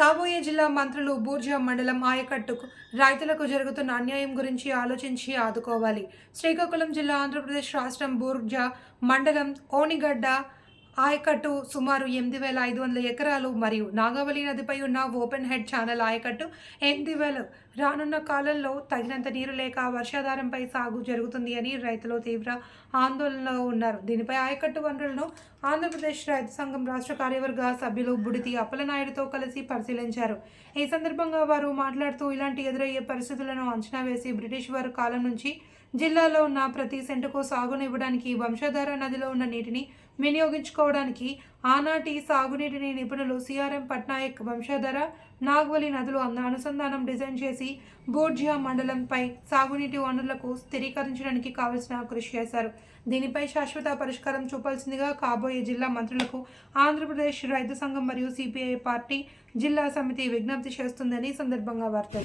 కాబోయే జిల్లా మంత్రులు బూర్జా మండలం ఆయకట్టుకు రైతులకు జరుగుతున్న అన్యాయం గురించి ఆలోచించి ఆదుకోవాలి. శ్రీకాకుళం జిల్లా ఆంధ్రప్రదేశ్ రాష్ట్రం బూర్జా మండలం ఓనిగడ్డ ఆయకట్టు సుమారు ఎనిమిది వేల ఐదు వందల ఎకరాలు మరియు నాగావళి నదిపై ఉన్న ఓపెన్ హెడ్ ఛానల్ ఆయకట్టు ఎనిమిది వేలు రానున్న కాలంలో తగినంత నీరు లేక వర్షాధారంపై సాగు జరుగుతుంది అని రైతులు తీవ్ర ఆందోళనలో ఉన్నారు. దీనిపై ఆయకట్టు వనరులను ఆంధ్రప్రదేశ్ రైతు సంఘం రాష్ట్ర కార్యవర్గ సభ్యులు బుడితి అప్పలనాయుడుతో కలిసి పరిశీలించారు. ఈ సందర్భంగా వారు మాట్లాడుతూ ఇలాంటి ఎదురయ్యే పరిస్థితులను అంచనా వేసి బ్రిటిష్ వారి కాలం నుంచి జిల్లాలో ఉన్న ప్రతి సెంటుకు సాగునివ్వడానికి వంశధార నదిలో ఉన్న నీటిని వినియోగించుకోవడానికి ఆనాటి సాగునీటిని నిపుణులు సిఆర్ఎం పట్నాయక్ వంశధర నాగ్వలి నదులు అన్న అనుసంధానం డిజైన్ చేసి బోర్జియా మండలంపై సాగునీటి వనరులకు స్థిరీకరించడానికి కావలసిన కృషి చేశారు. దీనిపై శాశ్వత పరిష్కారం చూపాల్సిందిగా కాబోయే జిల్లా మంత్రులకు ఆంధ్రప్రదేశ్ రైతు సంఘం మరియు సిపిఐ పార్టీ జిల్లా సమితి విజ్ఞప్తి చేస్తుందని సందర్భంగా వార్త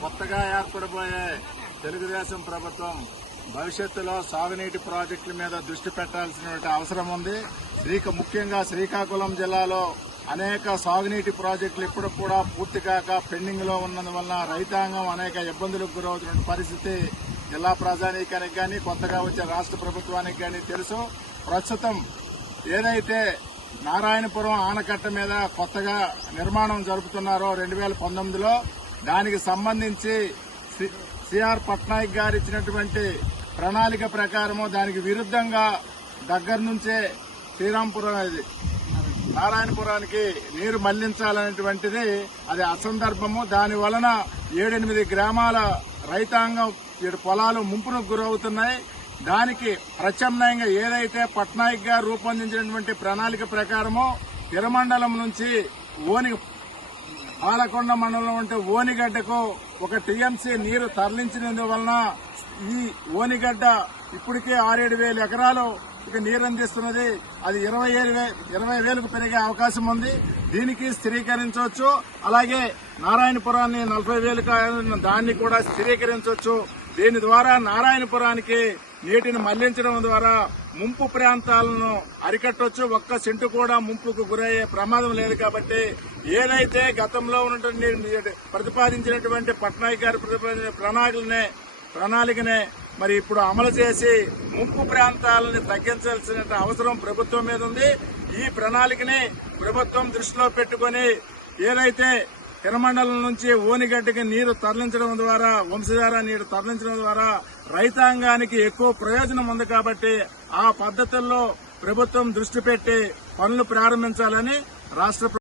కొత్తగా ఏర్పడబోయే తెలుగుదేశం ప్రభుత్వం భవిష్యత్తులో సాగునీటి ప్రాజెక్టుల మీద దృష్టి పెట్టాల్సిన అవసరం ఉంది. శ్రీక ముఖ్యంగా శ్రీకాకుళం జిల్లాలో అనేక సాగునీటి ప్రాజెక్టులు ఇప్పుడు కూడా పూర్తి కాక పెండింగ్లో ఉన్నందువల్ల రైతాంగం అనేక ఇబ్బందులకు గురవుతున్న పరిస్థితి జిల్లా ప్రజానీకానికి కానీ కొత్తగా వచ్చే రాష్ట్ర ప్రభుత్వానికి కానీ తెలుసు. ప్రస్తుతం ఏదైతే నారాయణపురం ఆనకట్ట మీద కొత్తగా నిర్మాణం జరుపుతున్నారో రెండు వేల పంతొమ్మిదిలో. దానికి సంబంధించి సి- సిఆర్ పట్నాయక్ గారు ఇచ్చినటువంటి ప్రణాళిక ప్రకారము దానికి విరుద్ధంగా దగ్గర నుంచే శ్రీరాంపురం అది నారాయణపురానికి నీరు మళ్ళించాలనేటువంటిది అది అసందర్భము. దాని వలన ఏడెనిమిది గ్రామాల రైతాంగం పొలాలు ముంపునకు గురవుతున్నాయి. దానికి ప్రత్యామ్నాయంగా ఏదైతే పట్నాయక్ గారు రూపొందించినటువంటి ప్రణాళిక ప్రకారమో తిరమండలం నుంచి ఓని పాలకొండ మండలం అంటే ఓనిగడ్డకు ఒక టీఎంసీ నీరు తరలించినందువలన ఈ ఓనిగడ్డ ఇప్పటికే ఆరేడు వేల ఎకరాలు ఇక నీరు అందిస్తున్నది. అది ఇరవై ఏడు వే ఇరవై వేలకు పెరిగే అవకాశం ఉంది. దీనికి స్థిరీకరించవచ్చు. అలాగే నారాయణపురాన్ని నలభై వేలకు దాన్ని కూడా స్థిరీకరించవచ్చు. దీని ద్వారా? నారాయణపురానికి నీటిని మళ్ళించడం ద్వారా ముంపు ప్రాంతాలను అరికట్టొచ్చు. ఒక్క సెంటు కూడా ముంపుకు గురయ్యే ప్రమాదం లేదు కాబట్టి ఏదైతే గతంలో ఉన్నటువంటి ప్రతిపాదించినటువంటి పట్నాయక్ గారు ప్రతిపాదించిన ప్రణాళికనే ప్రణాళికనే మరి ఇప్పుడు అమలు చేసి ముంపు ప్రాంతాలను తగ్గించాల్సిన అవసరం ప్రభుత్వం మీద ఉంది. ఈ ప్రణాళికని ప్రభుత్వం దృష్టిలో పెట్టుకొని ఏదైతే తిరమండలం నుంచి ఓనిగడ్డకి నీరు తరలించడం ద్వారా వంశధార నీరు తరలించడం ద్వారా రైతాంగానికి ఎక్కువ ప్రయోజనం ఉంది కాబట్టి ఆ పద్ధతుల్లో ప్రభుత్వం దృష్టి పెట్టి పనులు ప్రారంభించాలని రాష్ట్ర